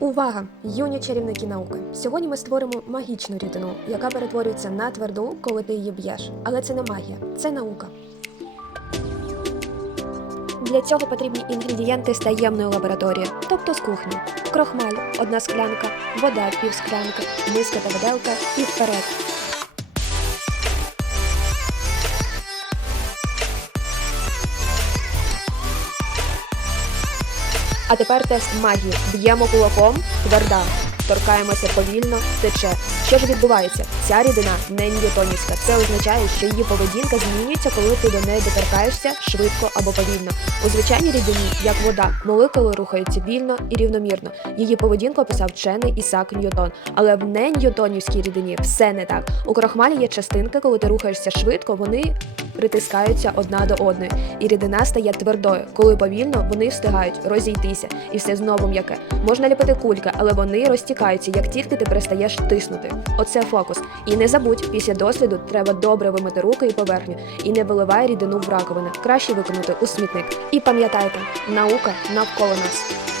Увага! Юні чарівники науки. Сьогодні ми створимо магічну рідину, яка перетворюється на тверду, коли ти її б'єш. Але це не магія, це наука. Для цього потрібні інгредієнти з таємної лабораторії, тобто з кухні. Крохмаль, одна склянка, вода пів склянки, миска та виделка і вперед. А тепер тест магії. Б'ємо кулаком, тверда. Торкаємося повільно, тече. Що ж відбувається? Ця рідина не ньютонівська. Це означає, що її поведінка змінюється, коли ти до неї доторкаєшся швидко або повільно. У звичайній рідині, як вода, молекули рухаються вільно і рівномірно. Її поведінку описав вчений Ісак Ньютон. Але в не ньютонівській рідині все не так. У крохмалі є частинки, коли ти рухаєшся швидко, вони притискаються одна до одної, і рідина стає твердою. Коли повільно, вони встигають розійтися, і все знову м'яке. Можна ліпити кульки, але вони розтікаються, як тільки ти перестаєш тиснути. Оце фокус. І не забудь, після досліду треба добре вимити руки і поверхню, і не виливай рідину в раковину. Краще викинути у смітник. І пам'ятайте, наука навколо нас.